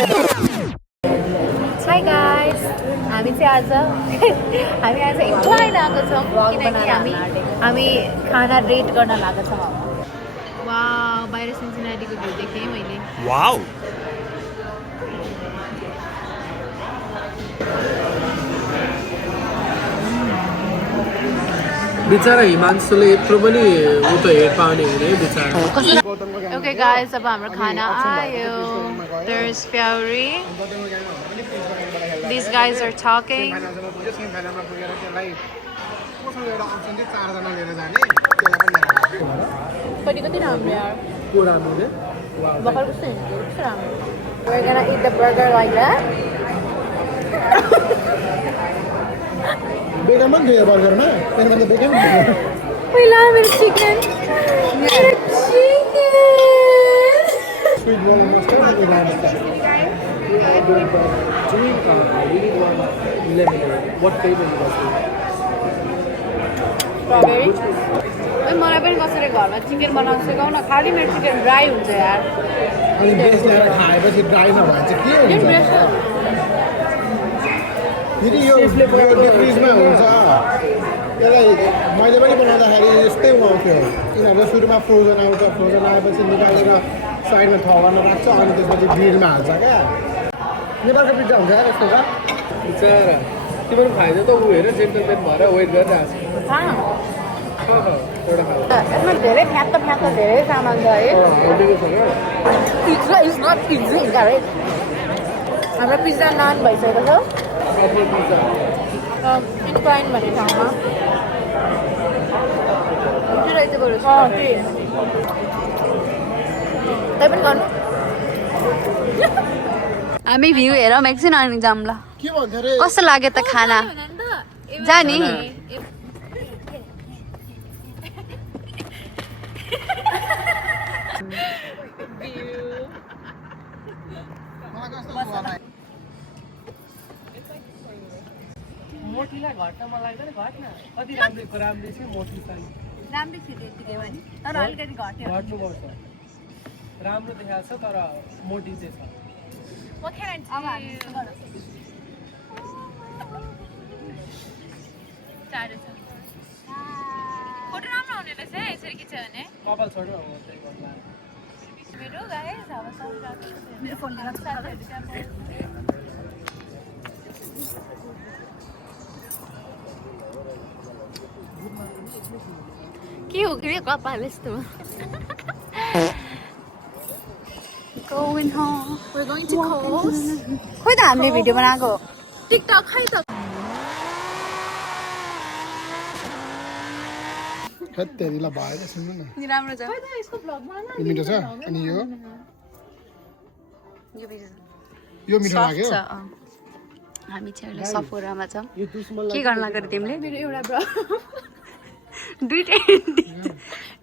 Hi guys, हामी आज enjoy लागेको छौँ किनकि हामी खाना रेट गर्न लागेको छौँ अब। वाउ, बाहिर सिन्सिनाटीको भ्यू देखेँ मैले। वाउ बिचारा हिमांशुले यत्रो पनि उ त हेड पाउने हुने बिचारा। Okay guys, अब हाम्रो खाना आयो। There's Fury. These guys are talking. कति राम्रो यार। को राम्रो रे? भर्खर कस्तो हिँड्यो, कस्तो राम्रो। We're gonna eat the burger like that. बेगम पनि थियो बर्गरमा त्यसमा त बेगम पहिला मेरो चिकन स्वीट बल मस्त स्ट्रबेरी मलाई पनि कसरी घरमा चिकन बनाउनु सिकाउ न। खालि मेरो चिकन ड्राई हुन्छ यार। अनि बेस ल्याएर खाएपछि ड्राई नभए चाहिँ के हुन्छ फेरि यो फ्रिजमा हुन्छ। यसलाई मैले पनि बनाउँदाखेरि यस्तै आउँथ्यो। यिनीहरू सुरुमा फ्रोजन आउँछ, फ्रोजन आएपछि निकालेर साइडमा थगाउन राख्छ अनि त्यसपछि ग्रिलमा हाल्छ क्या। नेपालको पिज्जा हुन्छ यार यस्तो क्या बिचारा तिम्रो खाइज त ऊ हेर जेन्टलमेन भएर वेट गरिरहेको छ। एउटा खाऊ। यसमा धेरै फ्याक्क धेरै सामान छ है। हालिदिएको छ क्या। It's not easy correct. हाम्रो पिज्जा नान भइसकेको छ कपाल पिज्जा। इन्क्लाइन भन्ने ठाउँमा त्यही पनि गर्नु। हामी भ्यू हेरौँ एकछिन अनि जाऊँ ल। के भन्छ अरे कस्तो लाग्यो त खाना? जानी मोटीलाई घट्न मन लाग्दैन घट्न। कति राम्रो छ मोटी चाहिँ राम्रै थियो त्यतिकै पनि तर अलिकति घट्यो। घट्नुपर्छ। राम्रो देखाएको छ तर मोटी चाहिँ छ। अब हामी यस्तो गरौँ। टाढो छ। फोटो राम्रो आउने रहेछ है यसरी खिच्यो भने। कपाल छोड्यो अब त्यही गर्ला। मेरो गाइस अब मेरो फोनले गर्छ। के हो के कपाल यस्तो? Going home. We're going to Coles. खोइ त हामीले भिडियो बनाएको TikTok खै त। खत्तेरीलाई भएछ सुन्नु न। राम्रो छ। यसको भ्लगमा यो मिठो छ अनि यो यो भिडियो यो मिठो लाग्यो। छ। हामी चाहिँ अहिले सफोरामा छौँ। के गर्न लाग्यो तिमीले? मेरो एउटा ब्रो दुईटै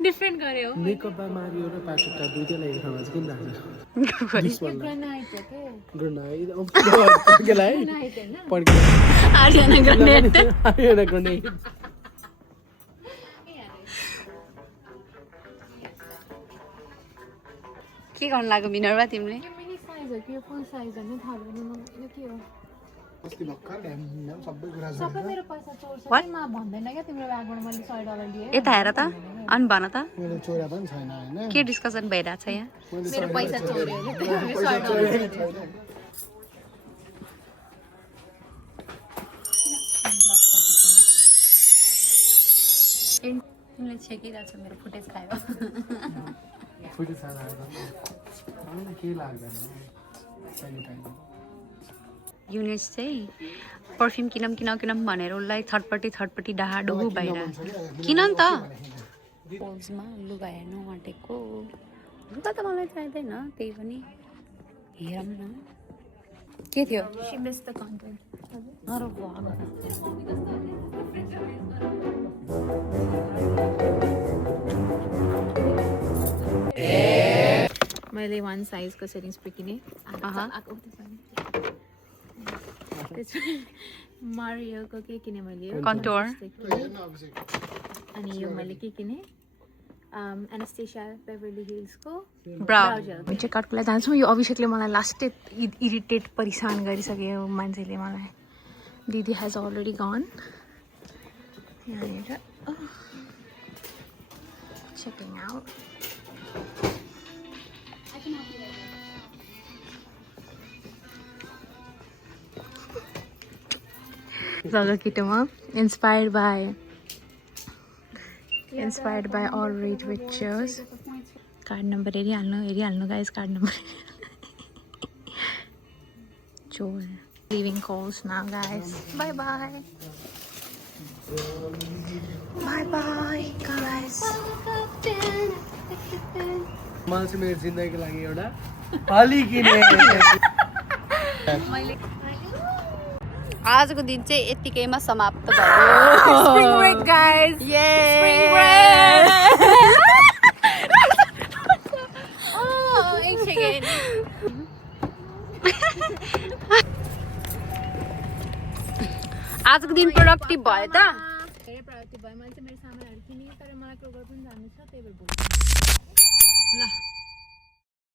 डिफरेन्ट गर्यो। मेकअपमा मारियो र पाटुका दुईटैलाई एक ठाउँमा चाहिँ किन राख्नु? ग्रेनाइट हो के? ग्रेनाइड ग्रेनाइट हैन? आर्यना ग्रेनेड। आर्यना ग्रेनेड। के गर्न लाग्यो मिनरमा तिमीले? यो मिनी साइज हो कि यो फुल साइज हो नि थाहा भएन। यो के हो? अस्ति भर्खर ल्याम सबै कुरा सबै मेरो पैसा चोर्छ What? नि। मा भन्दैन क्या तिम्रो ब्यागबाट मैले $100 लिएँ। यता हेर त अनि भन त मैले चोरा पनि छैन हैन। के डिस्कसन भइरहेको छ यहाँ? मेरो पैसा चोर्यो नि त। मेरो $100 तिमीले छेकिरहेको छ मेरो फुटेज खायो। फुटी साना के लाग्दैन युनिस चाहिँ पर्फ्युम किनौँ भनेर उसलाई थर्डपट्टि डाहाडुहु भइरहेको छ। किन नि त पोल्समा लुगा हेर्नु आँटेको। लुगा त मलाई चाहिँदैन त्यही पनि हेरौँ न के थियो। She missed the content. अरे वाह मैले one size को settings पे किने। मारियो को के किने मैले? कन्टोर अनि यो मैले के किने? एनास्टेसिया बेभरली हिल्सको ब्राउ चेकआउटको लागि जान्छौँ। यो अभिषेकले मलाई लास्टै इरिटेट परिसान गरिसक्यो मान्छेले मलाई। दिदी हेज अलरेडी गन। यहाँनिर चेकिङ आउट। जग्गा केटोमा inspired by all rate pictures. Card number हेरिहाल्नु गाइस कार्ड नम्बर। चोर leaving calls now guys. Bye bye guys. मलाई चाहिँ मेरो जिन्दगीको लागि एउटा हली किने। आजको दिन चाहिँ यतिकैमा समाप्त भयो। Spring break guys. Spring break. एक सेकेन्ड। आजको दिन प्रोडक्टिभ भयो त। धेरै प्रोडक्टिभ भयो। मैले चाहिँ मेरो सामानहरू किनेँ तर मलाई क्रोगर पनि जानु छ त्यही भएर ल